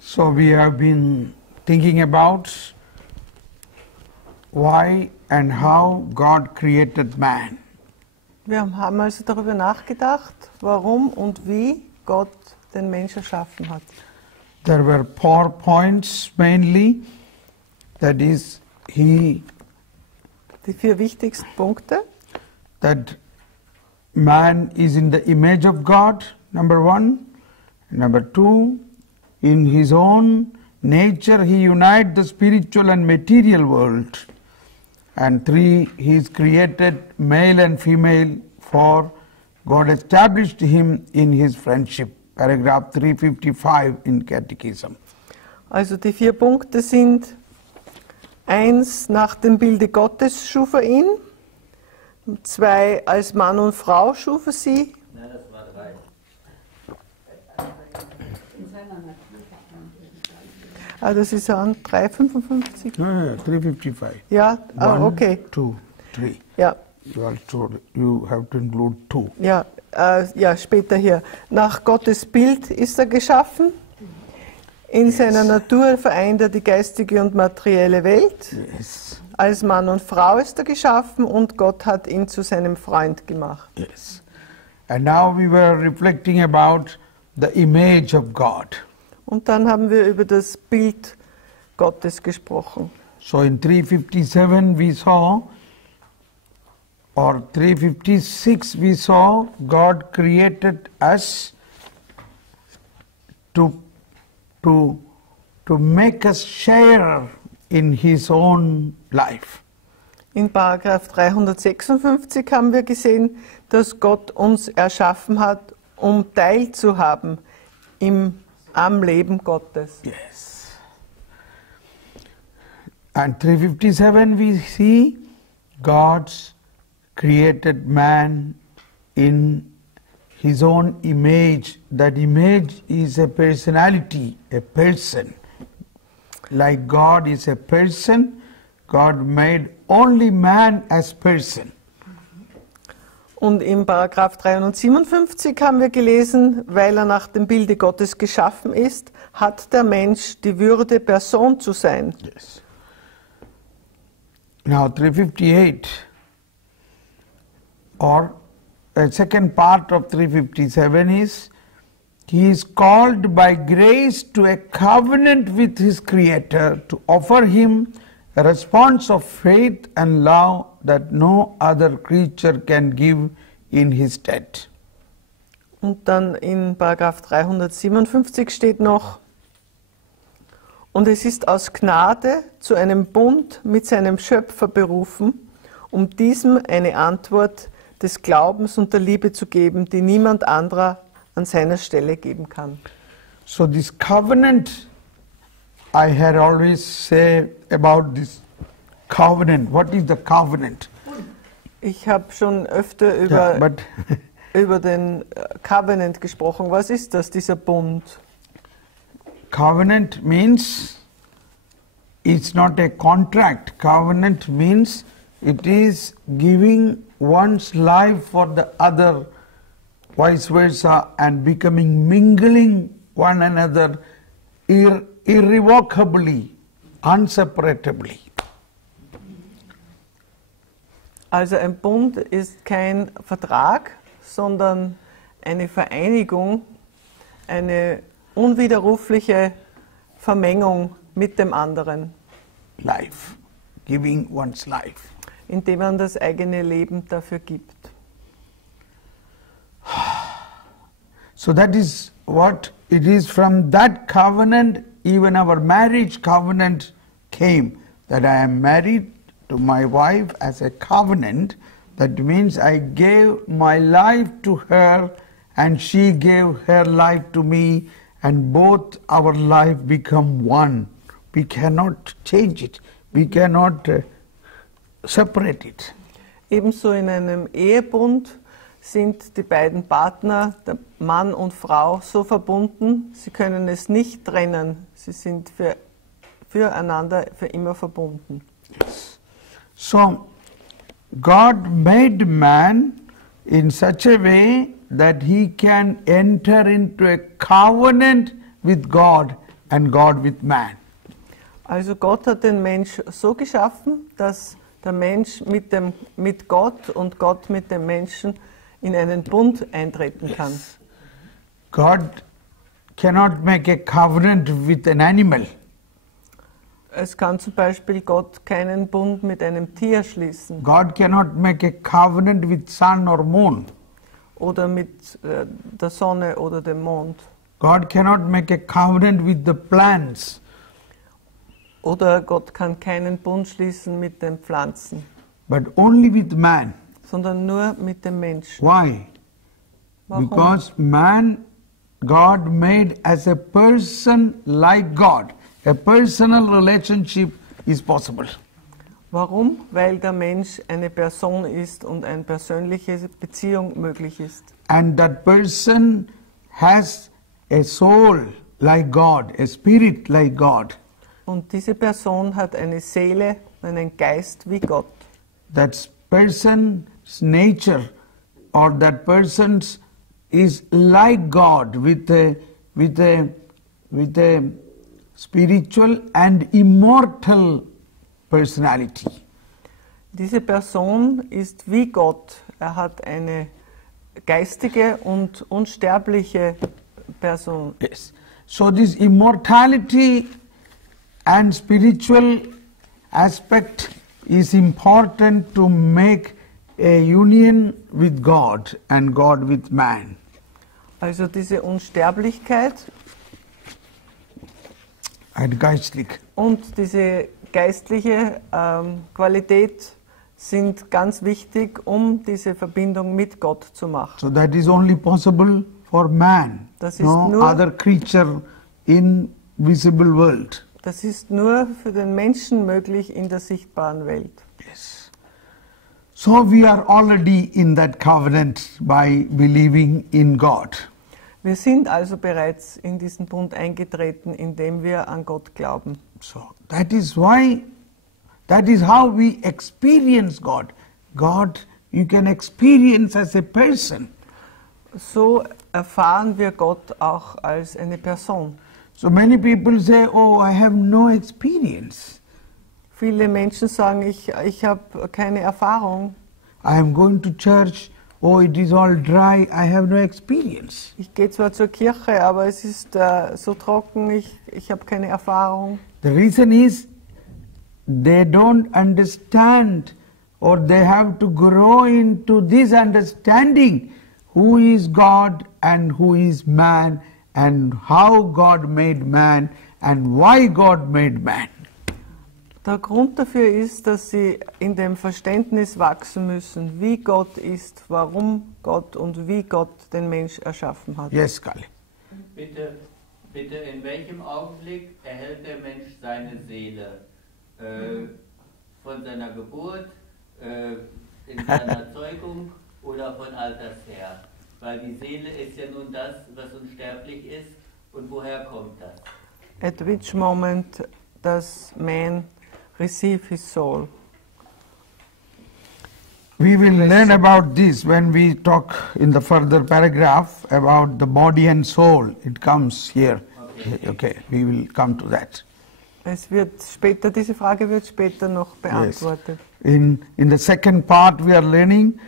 So we have been thinking about why and how God created man. Wir haben also darüber nachgedacht, warum und wie Gott den Menschen erschaffen hat. There were 4 points mainly. That is, Die 4 wichtigsten Punkte. That man is in the image of God, number 1. Number 2, in his own nature he unites the spiritual and material world. And 3, he is created male and female, for God established him in his friendship. Paragraph 355 in Catechism. Also die 4 Punkte sind: 1, nach dem Bilde Gottes schuf er ihn. 2, als Mann und Frau schuf er sie. Nein, das war 3. Ah, das ist an 355. No, 355. Ja, 1, okay. 2, 3. Ja, You have to include 2. ja, ja, später hier. Nach Gottes Bild ist er geschaffen. In seiner Natur vereint er die geistige und materielle Welt. Yes. Als Mann und Frau ist er geschaffen und Gott hat ihn zu seinem Freund gemacht. Yes. And now we were reflecting about the image of God. Und dann haben wir über das Bild Gottes gesprochen. So in 357 we saw, or 356 we saw, God created us to make us share in His own life. In Paragraph 356 haben wir gesehen, dass Gott uns erschaffen hat, um teilzuhaben am Leben Gottes. Yes. And 357 we see God's created man in His own image. That image is a personality, a person. Like God is a person, God made only man as person. Und im Paragraph 357 haben wir gelesen, weil er nach dem Bilde Gottes geschaffen ist, hat der Mensch die Würde, Person zu sein. Yes. Now 358, or the second part of 357 is, he is called by grace to a covenant with his Creator to offer him a response of faith and love that no other creature can give in his stead. Und dann in Paragraph 357 steht noch: Und es ist aus Gnade zu einem Bund mit seinem Schöpfer berufen, um diesem eine Antwort des Glaubens und der Liebe zu geben, die niemand anderer an seiner Stelle geben kann. So this covenant, I had always say about this covenant. What is the covenant? Ich habe schon öfter über den Covenant gesprochen. Was ist das, dieser Bund? Covenant means it's not a contract. Covenant means it is giving one's life for the other, vice versa, and mingling one another irrevocably, inseparatably. Also ein Bund ist kein Vertrag, sondern eine Vereinigung, eine unwiderrufliche Vermengung mit dem anderen. Life, giving one's life. Indem man das eigene Leben dafür gibt. So that is what it is. From that covenant, even our marriage covenant came, that I am married to my wife as a covenant. That means I gave my life to her and she gave her life to me, and both our life become one. We cannot change it. We cannot separate it. Ebenso in einem Ehebund sind die beiden Partner, der Mann und Frau, so verbunden, sie können es nicht trennen. Sie sind füreinander für immer verbunden. Yes. So, God made man in such a way that he can enter into a covenant with God and God with man. Also Gott hat den Mensch so geschaffen, dass der Mensch mit Gott und Gott mit dem Menschen in einen Bund eintreten kann. God cannot make a covenant with an animal. Es kann zum Beispiel Gott keinen Bund mit einem Tier schließen God cannot make a covenant with sun or moon. oder mit der Sonne oder dem Mond. God cannot make a covenant with the plants. Oder Gott kann keinen Bund schließen mit den Pflanzen, But only with man. sondern nur mit dem Menschen. Why? Warum? Because man, God made as a person like God. A personal relationship is possible. Warum? Weil der Mensch eine Person ist und eine persönliche Beziehung möglich ist. And that person has a soul like God, a spirit like God. Und diese Person hat eine Seele, einen Geist wie Gott. That person's nature or that person's is like God with a spiritual and immortal personality. Diese Person ist wie Gott. Er hat eine geistige und unsterbliche Person. Yes. So this immortality and spiritual aspect is important to make a union with God and God with man. Also diese Unsterblichkeit And geistlich. und diese geistliche Qualität sind ganz wichtig, um diese Verbindung mit Gott zu machen. So that is only possible for man. Das ist No nur- other creature in visible world. Das ist nur für den Menschen möglich in der sichtbaren Welt. Yes. So we are already in that covenant by believing in God. Wir sind also bereits in diesen Bund eingetreten, indem wir an Gott glauben. So that is why, that is how we experience God. God you can experience as a person. So erfahren wir Gott auch als eine Person. So many people say, oh, I have no experience. Viele Menschen sagen, ich habe keine Erfahrung. I am going to church, oh, it is all dry, I have no experience. Ich gehe zwar zur Kirche, aber es ist so trocken, ich habe keine Erfahrung. The reason is they don't understand or they have to grow into this understanding who is God and who is man and how God made man and why God made man. Der Grund dafür ist, dass sie in dem Verständnis wachsen müssen, wie Gott ist, warum Gott und wie Gott den Mensch erschaffen hat. Yes, Kali. Bitte, in welchem Augenblick erhält der Mensch seine Seele? Von seiner Geburt, in seiner Zeugung oder von alters her? Weil die Seele ist ja nun das, was unsterblich ist. Und woher kommt das? At which moment does man receive his soul? We will learn about this when we talk in the further paragraph about the body and soul. It comes here. Okay, we will come to that. Es wird später, diese Frage wird später noch beantwortet. In the second part we are learning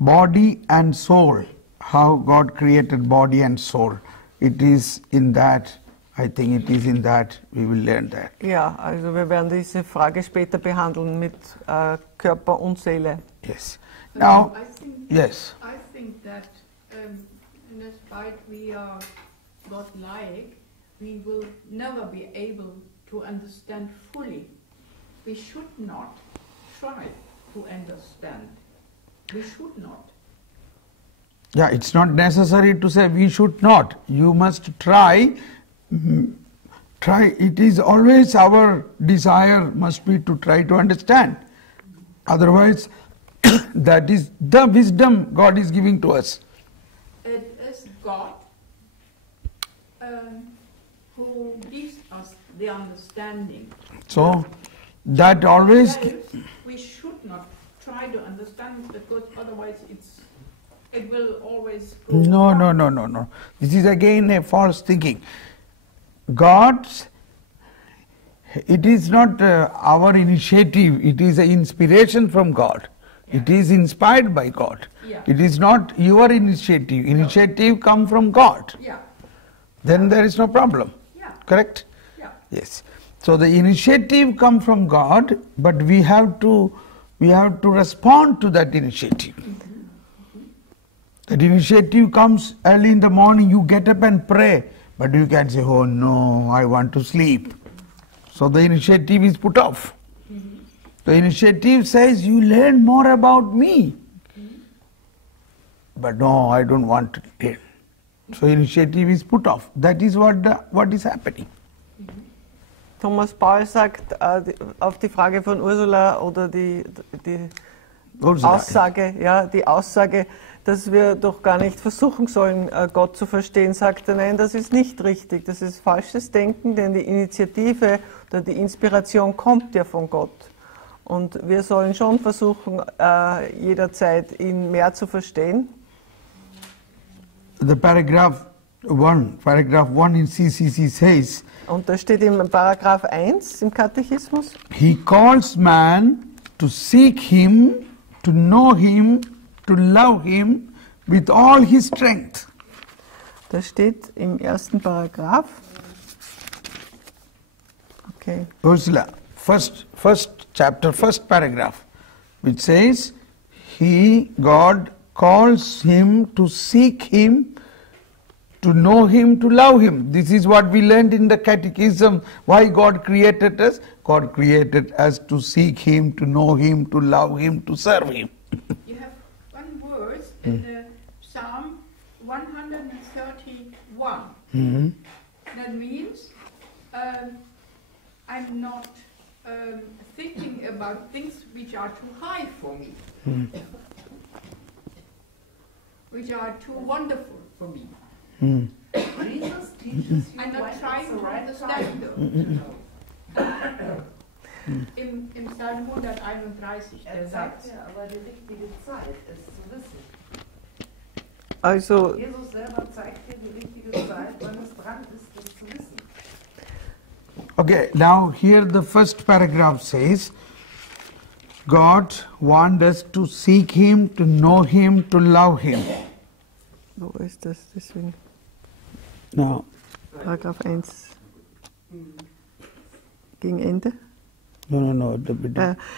body and soul, how God created body and soul. It is in that, I think it is in that we will learn that. Ja, also wir werden diese Frage später behandeln mit Körper und Seele. Yes. Now, I think, yes. I think that despite we are God-like, we will never be able to understand fully. We should not try to understand. We should not. Yeah, it's not necessary to say we should not. You must try. Try. It is always our desire must be to try to understand. Otherwise, that is the wisdom God is giving to us. It is God who gives us the understanding. So, that always... We should not try to understand because otherwise it will always go No. wrong. This is again a false thinking. God's It is not our initiative, it is an inspiration from God. It is inspired by God. Yeah. It is not your initiative. Initiative come from God. Yeah. Then there is no problem. Yeah. Correct? Yeah. Yes. So the initiative come from God, but we have to respond to that initiative. That initiative comes early in the morning, you get up and pray, but you can say, oh no, I want to sleep. So the initiative is put off. The initiative says, you learn more about me. But no, I don't want to learn. So initiative is put off. That is what is happening. Thomas Paul sagt auf die Frage von Ursula oder die Ursula, Aussage, ja, die Aussage, dass wir doch gar nicht versuchen sollen, Gott zu verstehen, sagt er, nein, das ist nicht richtig, das ist falsches Denken, denn die Initiative oder die Inspiration kommt ja von Gott. Und wir sollen schon versuchen, jederzeit ihn mehr zu verstehen. The paragraph 1 in CCC says, Und da steht im Paragraph 1 im Katechismus, he calls man to seek him, to know him, to love him with all his strength. da steht im ersten Paragraph, okay, Ursula, first chapter, first paragraph, which says, God calls him to seek him, to know him, to love him. This is what we learned in the catechism, why God created us. God created us to seek him, to know him, to love him, to serve him. You have one verse in the Psalm 131. That means I'm not thinking about things which are too high for me, which are too wonderful for me. Jesus teaches you I'm not when trying it's the to right understand time. Im Psalm 131, der sagt, Ja, aber die richtige Zeit ist zu wissen. also Jesus selber zeigt dir die richtige Zeit, wann es dran ist, das zu wissen. Okay, now here the first paragraph says, God wants us to seek him, to know him, to love him. wo ist das deswegen? Now, Paragraph 1 gegen Ende. no.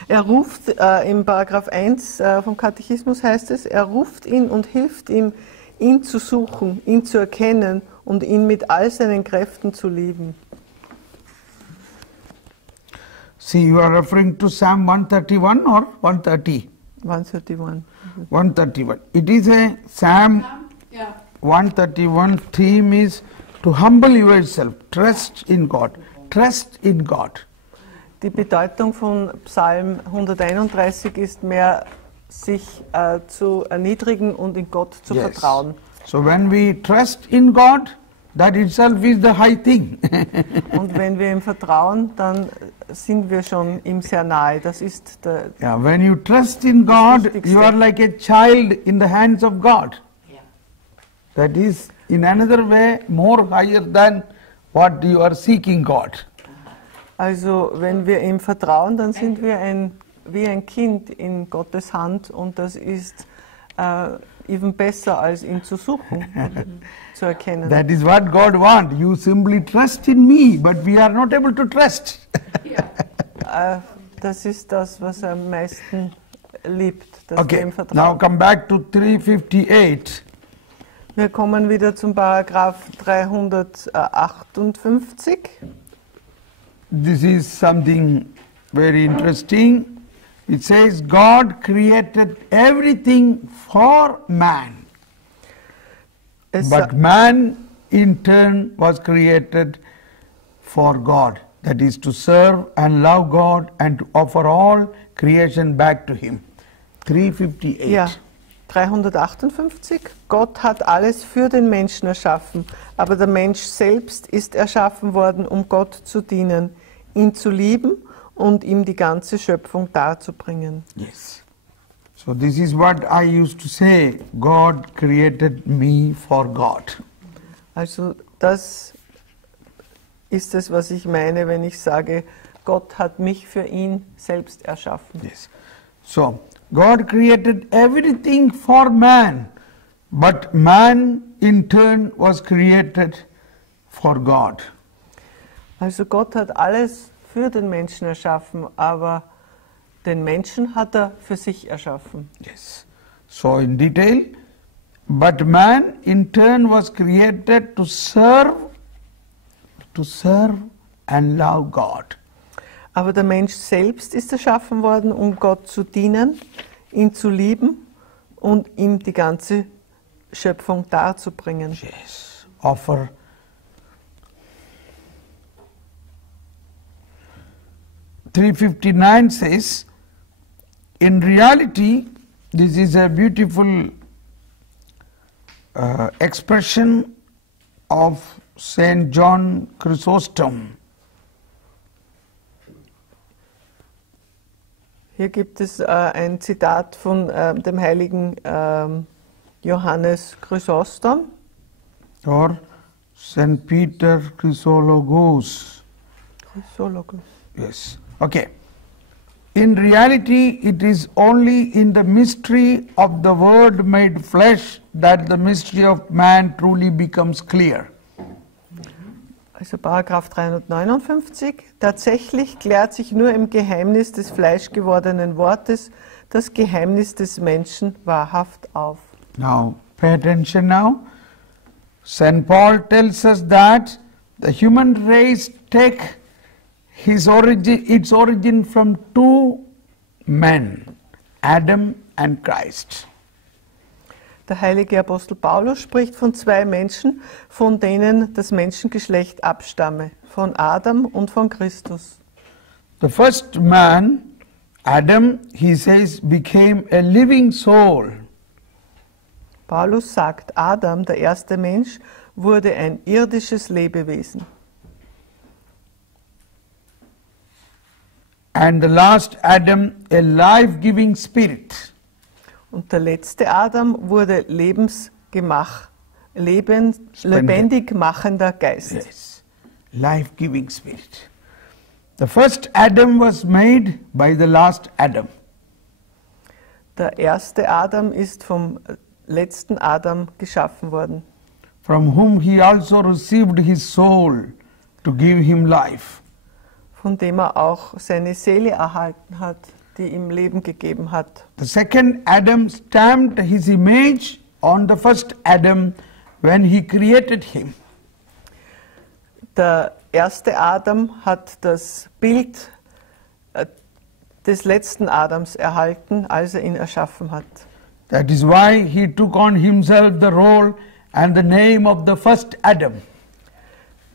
Er ruft, im Paragraph 1 vom Katechismus heißt es, er ruft ihn und hilft ihm, ihn zu suchen, ihn zu erkennen und ihn mit all seinen Kräften zu lieben. See, you are referring to Psalm 131 or 130? 131. 131. It is a Psalm ja, 131 theme is to humble yourself, trust in God. Trust in God. Die Bedeutung von Psalm 131 ist mehr, sich zu erniedrigen und in Gott zu vertrauen. So when we trust in God, that itself is the high thing. Und wenn wir ihm vertrauen, dann sind wir schon ihm sehr nahe. Das ist der, Yeah, when you trust in God, Wichtigste. you are like a child in the hands of God. Ja. That is, in another way, more higher than what you are seeking God. also wenn wir ihm vertrauen, dann sind wir wie ein Kind in Gottes Hand und das ist even besser, als ihn zu suchen, zu erkennen. That is what God wants. You simply trust in me, but we are not able to trust. ja. Das ist das, was er am meisten liebt, dass wir Okay, ihm now vertrauen. come back to 358. Wir kommen wieder zum Paragraph 358. This is something very interesting. It says God created everything for man, Es, but man in turn was created for God. That is to serve and love God and to offer all creation back to Him. 358. ja, 358. Gott hat alles für den Menschen erschaffen, aber der Mensch selbst ist erschaffen worden, um Gott zu dienen, ihn zu lieben und ihm die ganze Schöpfung darzubringen. Yes. So this is what I used to say. God created me for God. Also das ist es, was ich meine, wenn ich sage, Gott hat mich für ihn selbst erschaffen. Yes. So, God created everything for man, but man in turn was created for God. Also Gott hat alles für den Menschen erschaffen, aber den Menschen hat er für sich erschaffen. Yes. So in detail, but man in turn was created to serve and love God. Aber der Mensch selbst ist erschaffen worden, um Gott zu dienen, ihn zu lieben und ihm die ganze Schöpfung darzubringen. Yes. Offer. (359) says, in reality, this is a beautiful expression of Saint John Chrysostom. Hier gibt es ein Zitat von dem heiligen Johannes Chrysostom. Or Saint Peter Chrysologus. Chrysologus. Yes. Okay. In reality, it is only in the mystery of the Word made flesh that the mystery of man truly becomes clear. Also Paragraph 359. Tatsächlich klärt sich nur im Geheimnis des fleischgewordenen Wortes das Geheimnis des Menschen wahrhaft auf. Now, pay attention now. St. Paul tells us that the human race take its origin from two men, Adam and Christ. Der heilige Apostel Paulus spricht von zwei Menschen, von denen das Menschengeschlecht abstamme, von Adam und von Christus. The first man, Adam, he says, became a living soul. Paulus sagt, Adam, der erste Mensch, wurde ein irdisches Lebewesen. And the last Adam, a life-giving spirit. Und der letzte Adam wurde lebendig machender Geist. Yes, life-giving spirit. The first Adam was made by the last Adam. Der erste Adam ist vom letzten Adam geschaffen worden, from whom he also received his soul to give him life. von dem er auch seine Seele erhalten hat, die ihm Leben gegeben hat. The second Adam stamped his image on the first Adam when he created him. Der erste Adam hat das Bild des letzten Adams erhalten, als er ihn erschaffen hat. That is why he took on himself the role and the name of the first Adam.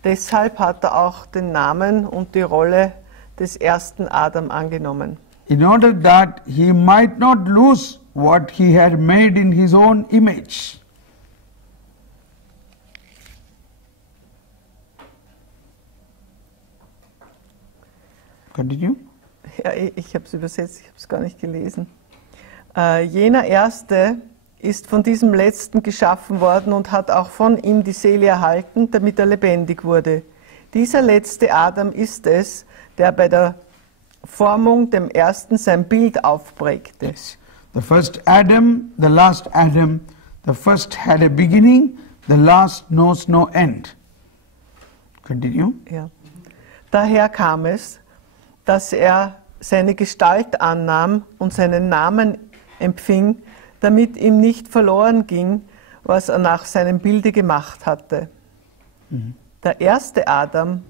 Deshalb hat er auch den Namen und die Rolle des ersten Adam angenommen, in order that he might not lose what he had made in his own image. Continue. Ja, ich habe es übersetzt, ich habe es gar nicht gelesen. Jener Erste ist von diesem Letzten geschaffen worden und hat auch von ihm die Seele erhalten, damit er lebendig wurde. Dieser letzte Adam ist es, der bei der Formung dem Ersten sein Bild aufprägte. Yes. The first Adam, the last Adam, the first had a beginning, the last knows no end. Continue. Ja. Daher kam es, dass er seine Gestalt annahm und seinen Namen empfing, damit ihm nicht verloren ging, was er nach seinem Bilde gemacht hatte. Der erste Adam,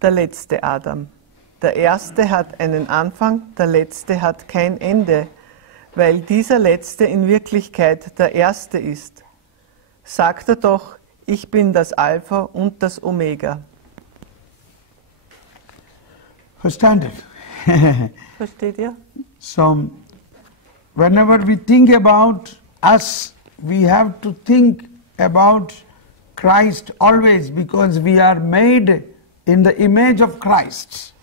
der letzte Adam. Der erste hat einen Anfang, der letzte hat kein Ende, weil dieser letzte in Wirklichkeit der erste ist. Sagt er doch, ich bin das Alpha und das Omega. Verstanden? Versteht ihr? So, whenever we think about us, we have to think about Christ always, because we are made in the image of Christ.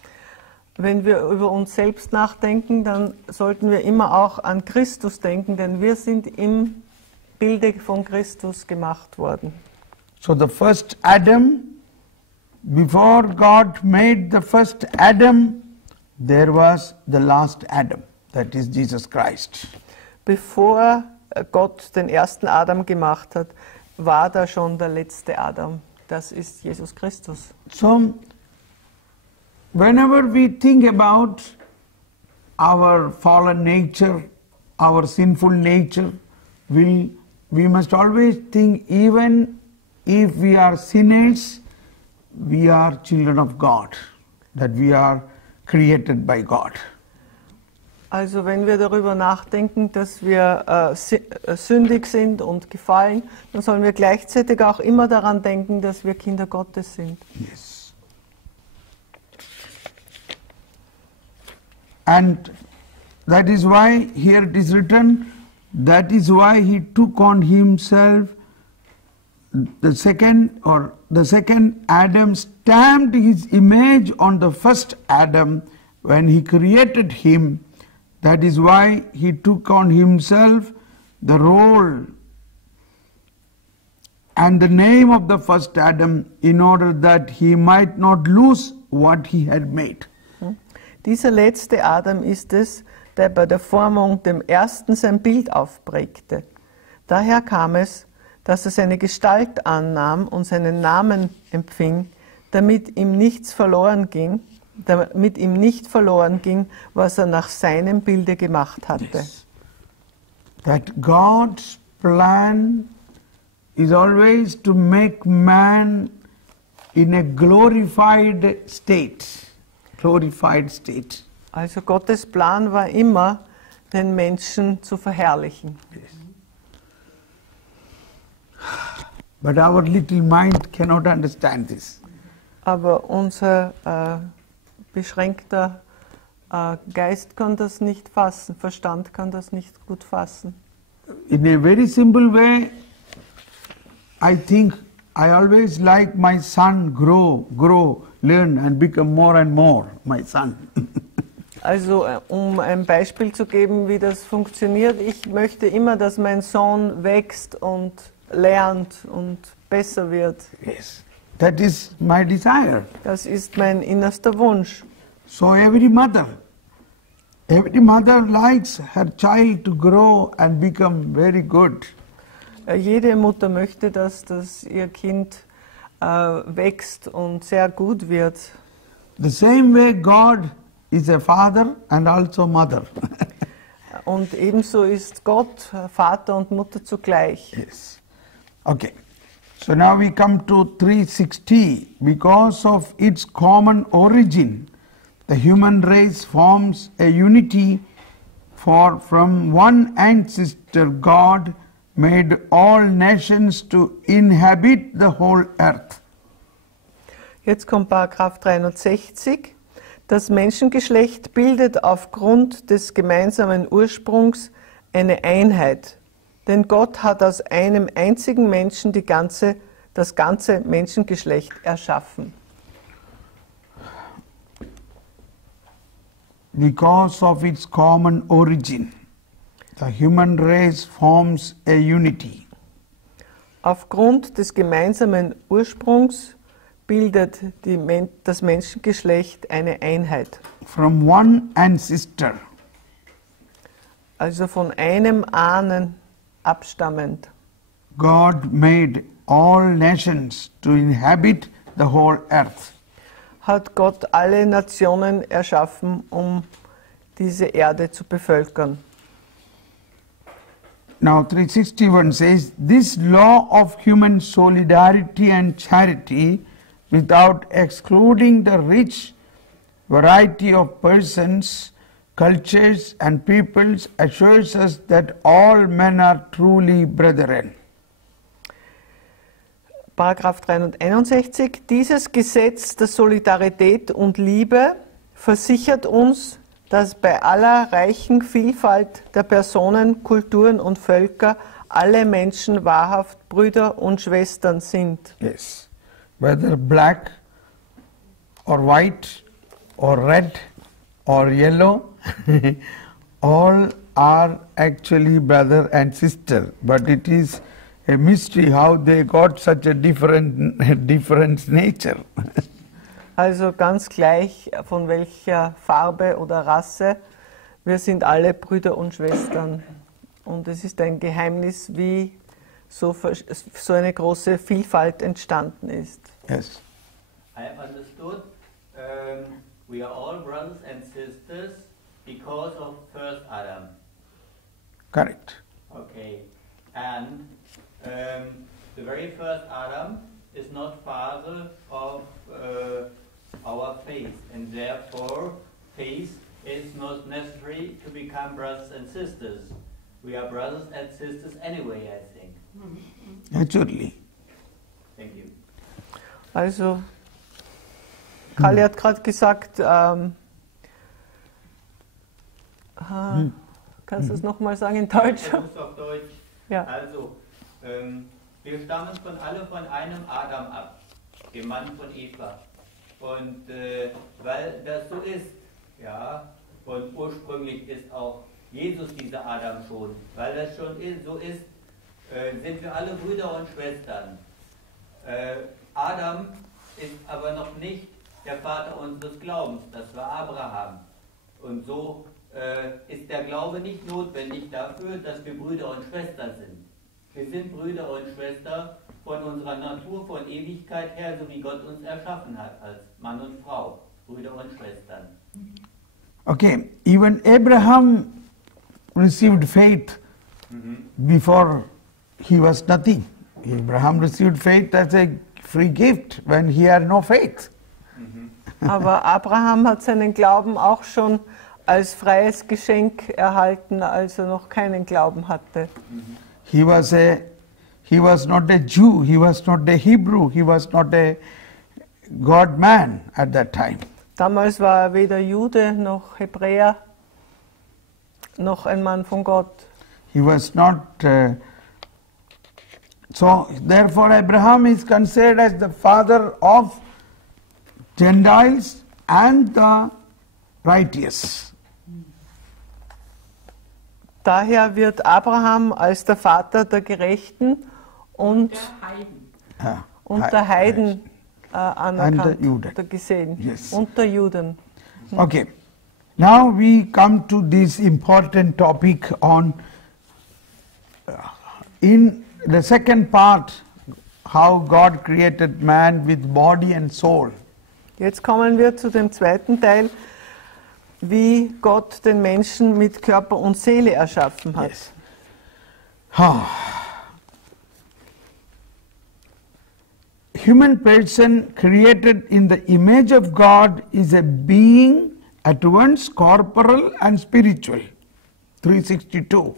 Wenn wir über uns selbst nachdenken, dann sollten wir immer auch an Christus denken, denn wir sind im Bilde von Christus gemacht worden. So the first Adam before God made the first Adam, there was the last Adam, that is Jesus Christ. Bevor Gott den ersten Adam gemacht hat, war da schon der letzte Adam. Das ist Jesus Christus. So, whenever we think about our fallen nature, our sinful nature, we must always think, even if we are sinners, we are children of God, that we are created by God. Also wenn wir darüber nachdenken, dass wir sündig sind und gefallen, dann sollen wir gleichzeitig auch immer daran denken, dass wir Kinder Gottes sind. Yes. And that is why here it is written, that is why he took on himself the second Adam, stamped his image on the first Adam when he created him. That is why he took on himself the role and the name of the first Adam in order that he might not lose what he had made. Dieser letzte Adam ist es, der bei der Formung dem ersten sein Bild aufprägte. Daher kam es, dass er seine Gestalt annahm und seinen Namen empfing, damit ihm nicht verloren ging, was er nach seinem Bilde gemacht hatte. Yes. That God's plan is always to make man in a glorified state. Glorified state. Also Gottes Plan war immer, den Menschen zu verherrlichen. Yes. But our little mind cannot understand this. Aber unser beschränkter Geist kann das nicht fassen, Verstand kann das nicht gut fassen. In a very simple way, I think I always like my son grow, learn and become more and more, my son. Also um ein Beispiel zu geben, wie das funktioniert, ich möchte immer, dass mein Sohn wächst und lernt und besser wird. Yes, that is my desire. Das ist mein innerster Wunsch. So every mother likes her child to grow and become very good. Jede Mutter möchte, dass ihr Kind wächst und sehr gut wird. The same way God is a father and also mother. Und ebenso ist Gott Vater und Mutter zugleich. Yes. Okay. So now we come to 360. Because of its common origin, the human race forms a unity, for from one ancestor God made all nations to inhabit the whole earth. Jetzt kommt Paragraph 360. Das Menschengeschlecht bildet aufgrund des gemeinsamen Ursprungs eine Einheit. Denn Gott hat aus einem einzigen Menschen das ganze Menschengeschlecht erschaffen. Because of its common origin, the human race forms a unity. Aufgrund des gemeinsamen Ursprungs bildet das Menschengeschlecht eine Einheit. From one ancestor, Also von einem Ahnen abstammend, God made all nations to inhabit the whole earth. hat Gott alle Nationen erschaffen, um diese Erde zu bevölkern. Now 361 says, this law of human solidarity and charity, without excluding the rich variety of persons, cultures and peoples, assures us that all men are truly brethren. Paragraph 361. Dieses Gesetz der Solidarität und Liebe versichert uns, dass bei aller reichen Vielfalt der Personen, Kulturen und Völker alle Menschen wahrhaft Brüder und Schwestern sind. Yes. Whether black or white or red or yellow, all are actually brother and sister. But it is a mystery how they got such a different nature. Also ganz gleich von welcher Farbe oder Rasse, wir sind alle Brüder und Schwestern. Und es ist ein Geheimnis, wie so eine große Vielfalt entstanden ist. Yes. I have understood we are all brothers and sisters because of first Adam. Correct. Okay. And the very first Adam is not father of our faith, and therefore faith is not necessary to become brothers and sisters. We are brothers and sisters anyway, I think. Naturally. Thank you. Also, Kali hat gerade gesagt, kannst du es nochmal sagen in Deutsch? Ich versuch's auf Deutsch. Ja. Also, wir stammen alle von einem Adam ab, dem Mann von Eva. Und weil das so ist, ja, und ursprünglich ist auch Jesus dieser Adam schon, weil das schon so ist, sind wir alle Brüder und Schwestern. Adam ist aber noch nicht der Vater unseres Glaubens, das war Abraham. Und so ist der Glaube nicht notwendig dafür, dass wir Brüder und Schwestern sind. Wir sind Brüder und Schwestern von unserer Natur, von Ewigkeit her, so wie Gott uns erschaffen hat, als Mann und Frau, Brüder und Schwestern. Okay, even Abraham received faith before he was nothing. Abraham received faith as a free gift when he had no faith. Aber Abraham hat seinen Glauben auch schon als freies Geschenk erhalten, als er noch keinen Glauben hatte. He was not a Jew, he was not a Hebrew, he was not a God man at that time. Damals war er weder Jude noch Hebräer noch ein Mann von Gott. He was not. So therefore, Abraham is considered as the father of Gentiles and the righteous. Daher wird Abraham als der Vater der Gerechten und der Heiden anerkannt oder gesehen. Yes. Und der Juden. Okay. Now we come to this important topic on in the second part, how God created man with body and soul. Jetzt kommen wir zu dem zweiten Teil, wie Gott den Menschen mit Körper und Seele erschaffen hat. Yes. Human person created in the image of God is a being at once corporal and spiritual. 362.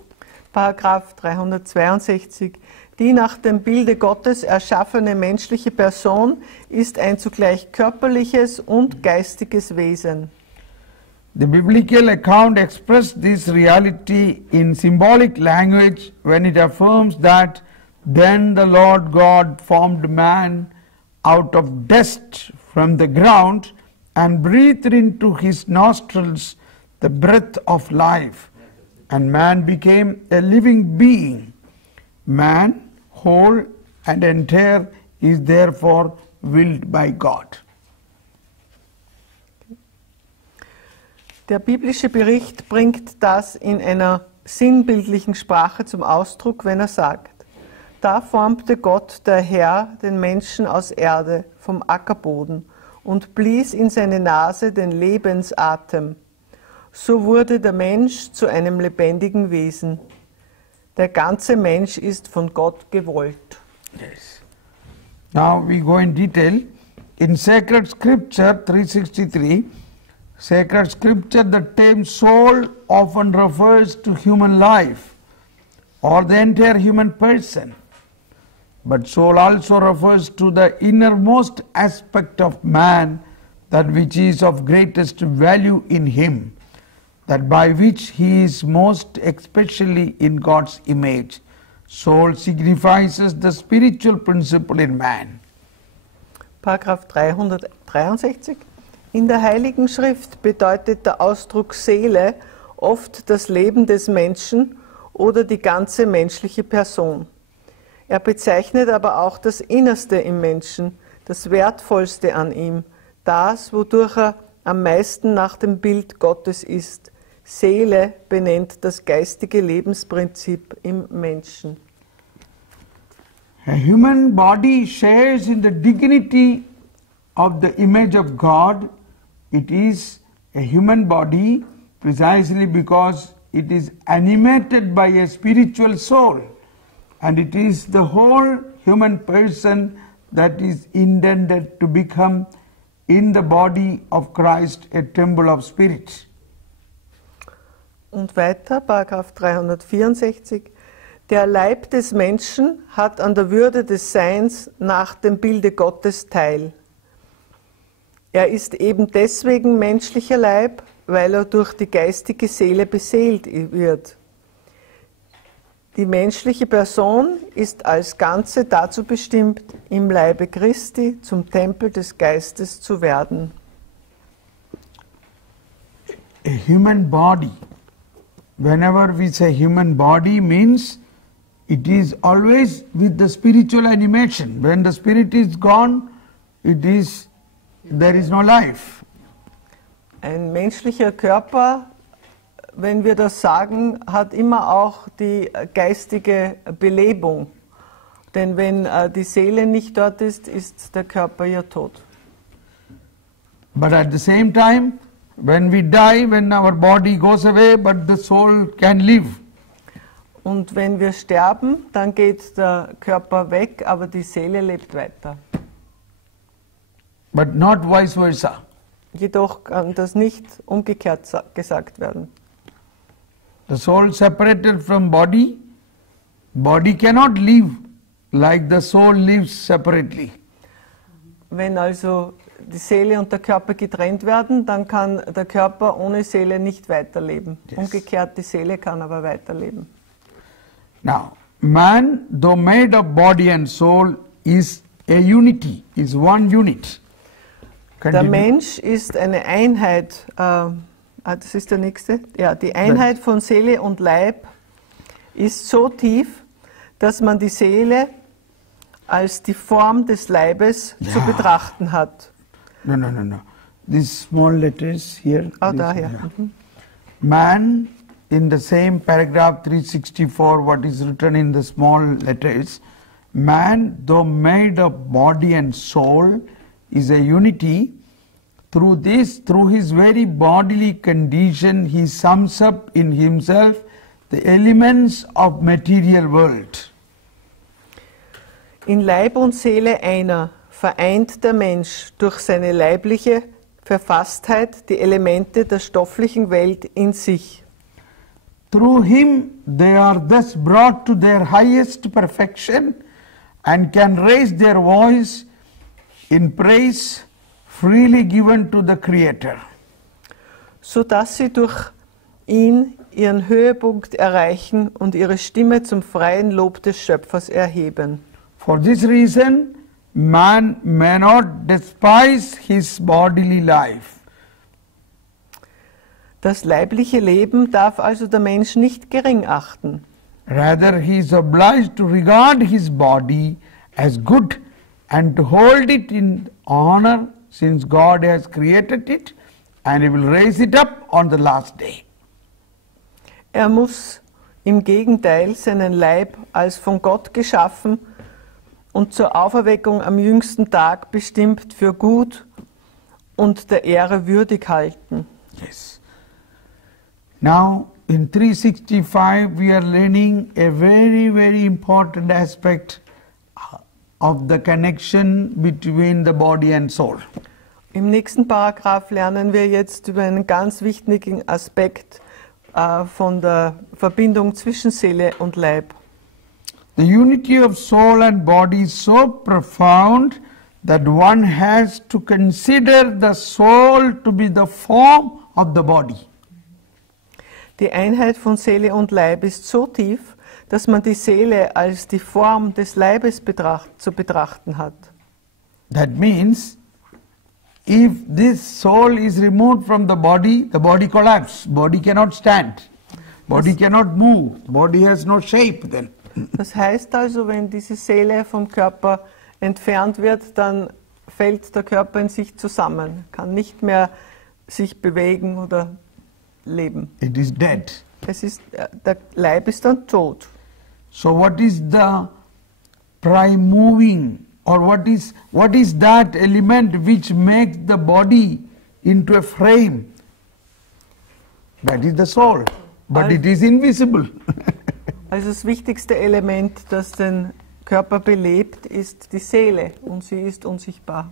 Paragraph 362. Die nach dem Bilde Gottes erschaffene menschliche Person ist ein zugleich körperliches und geistiges Wesen. The biblical account expressed this reality in symbolic language when it affirms that then the Lord God formed man out of dust from the ground and breathed into his nostrils the breath of life, and man became a living being. Man, whole and entire, is therefore willed by God. Der biblische Bericht bringt das in einer sinnbildlichen Sprache zum Ausdruck, wenn er sagt: Da formte Gott, der Herr, den Menschen aus Erde, vom Ackerboden und blies in seine Nase den Lebensatem. So wurde der Mensch zu einem lebendigen Wesen. Der ganze Mensch ist von Gott gewollt. Yes. Now we go in detail. In Sacred Scripture 363, Sacred Scripture, the term soul often refers to human life or the entire human person. But soul also refers to the innermost aspect of man, that which is of greatest value in him, that by which he is most especially in God's image. Soul signifies the spiritual principle in man. Paragraph 363. In der Heiligen Schrift bedeutet der Ausdruck Seele oft das Leben des Menschen oder die ganze menschliche Person. Er bezeichnet aber auch das Innerste im Menschen, das Wertvollste an ihm, das, wodurch er am meisten nach dem Bild Gottes ist. Seele benennt das geistige Lebensprinzip im Menschen. A human body shares in the dignity of the image of God. It is a human body precisely because it is animated by a spiritual soul, and it is the whole human person that is intended to become in the body of Christ a temple of spirit. Und weiter, Paragraph 364. Der Leib des Menschen hat an der Würde des Seins nach dem Bilde Gottes teil. Er ist eben deswegen menschlicher Leib, weil er durch die geistige Seele beseelt wird. Die menschliche Person ist als Ganze dazu bestimmt, im Leibe Christi zum Tempel des Geistes zu werden. A human body, whenever we say human body, means it is always with the spiritual animation. When the spirit is gone, there is no life. Ein menschlicher Körper, wenn wir das sagen, hat immer auch die geistige Belebung. Denn wenn die Seele nicht dort ist, ist der Körper ja tot. But at the same time, when we die, when our body goes away, but the soul can live. Und wenn wir sterben, dann geht der Körper weg, aber die Seele lebt weiter. But not vice versa. Jedoch kann das nicht umgekehrt gesagt werden. The soul separated from body cannot live like the soul lives separately. Wenn also die Seele und der Körper getrennt werden, dann kann der Körper ohne Seele nicht weiterleben. Yes. Umgekehrt, die Seele kann aber weiterleben. Now, man, though made of body and soul, is a unity, is one unit. Der Continue. Mensch ist eine Einheit, das ist der nächste, ja, die Einheit von Seele und Leib ist so tief, dass man die Seele als die Form des Leibes zu Ja. betrachten hat. No. These small letters here. Ah, this- daher. yeah. Man, in the same paragraph 364, what is written in the small letters, man, though made of body and soul, is a unity. Through his very bodily condition, he sums up in himself the elements of material world. In Leib und Seele einer vereint der Mensch durch seine leibliche Verfasstheit die Elemente der stofflichen Welt in sich. Through him, they are thus brought to their highest perfection and can raise their voice in praise freely given to the Creator. Sodass sie durch ihn ihren Höhepunkt erreichen und ihre Stimme zum freien Lob des Schöpfers erheben. For this reason, man may not despise his bodily life. Das leibliche Leben darf also der Mensch nicht gering achten. Rather, he is obliged to regard his body as good and to hold it in honor, since God has created it and he will raise it up on the last day. Er muss im Gegenteil seinen Leib als von Gott geschaffen und zur Auferweckung am jüngsten Tag bestimmt für gut und der Ehre würdig halten. Yes. Now, in 365, we are learning a very, very important aspect of the connection between the body and soul. Im nächsten Paragraph lernen wir jetzt über einen ganz wichtigen Aspekt von der Verbindung zwischen Seele und Leib. The unity of soul and body is so profound that one has to consider the soul to be the form of the body. Die Einheit von Seele und Leib ist so tief, dass man die Seele als die Form des Leibes zu betrachten hat. That means, if this soul is removed from the body collapses. Body cannot stand. Body cannot move. Body has no shape then. Das heißt also, wenn diese Seele vom Körper entfernt wird, dann fällt der Körper in sich zusammen, kann nicht mehr sich bewegen oder leben. It is dead. Der Leib ist dann tot. So what is the prime moving, or what is that element which makes the body into a frame? That is the soul, but it is invisible. Also das wichtigste Element, das den Körper belebt, ist die Seele und sie ist unsichtbar.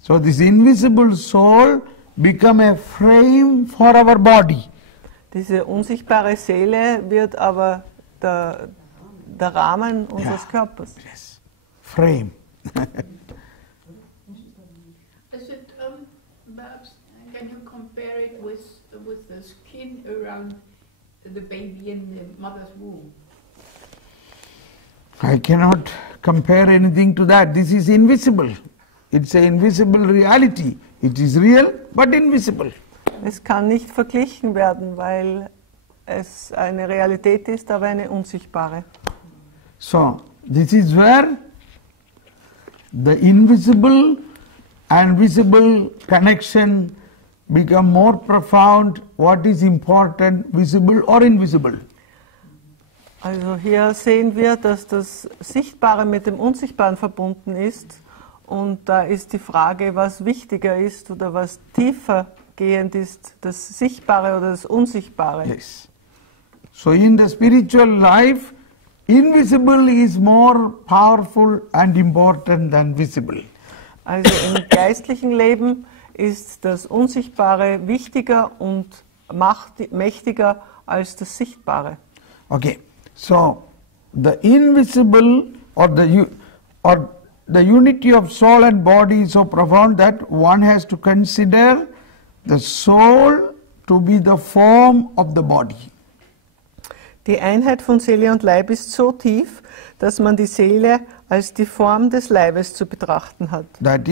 So this invisible soul become a frame for our body. Diese unsichtbare Seele wird aber der Rahmen unseres Körpers. Yes. Frame. Is it, perhaps, can you compare it with the skin around the baby in the mother's womb? I cannot compare anything to that. This is invisible. It's an invisible reality. It is real, but invisible. Es kann nicht verglichen werden, weil es eine Realität ist, aber eine unsichtbare. So, this is where the invisible and visible connection become more profound. What is important, visible or invisible? Also hier sehen wir, dass das Sichtbare mit dem Unsichtbaren verbunden ist. Und da ist die Frage, was wichtiger ist oder was tiefer gehend ist, das Sichtbare oder das Unsichtbare. Yes. So in the spiritual life, invisible is more powerful and important than visible. Also im geistlichen Leben ist das Unsichtbare wichtiger und mächtiger als das Sichtbare. Okay, so the invisible or the unity of soul and body is so profound that one has to consider the soul to be the form of the body. Die Einheit von Seele und Leib ist so tief, dass man die Seele als die Form des Leibes zu betrachten hat. That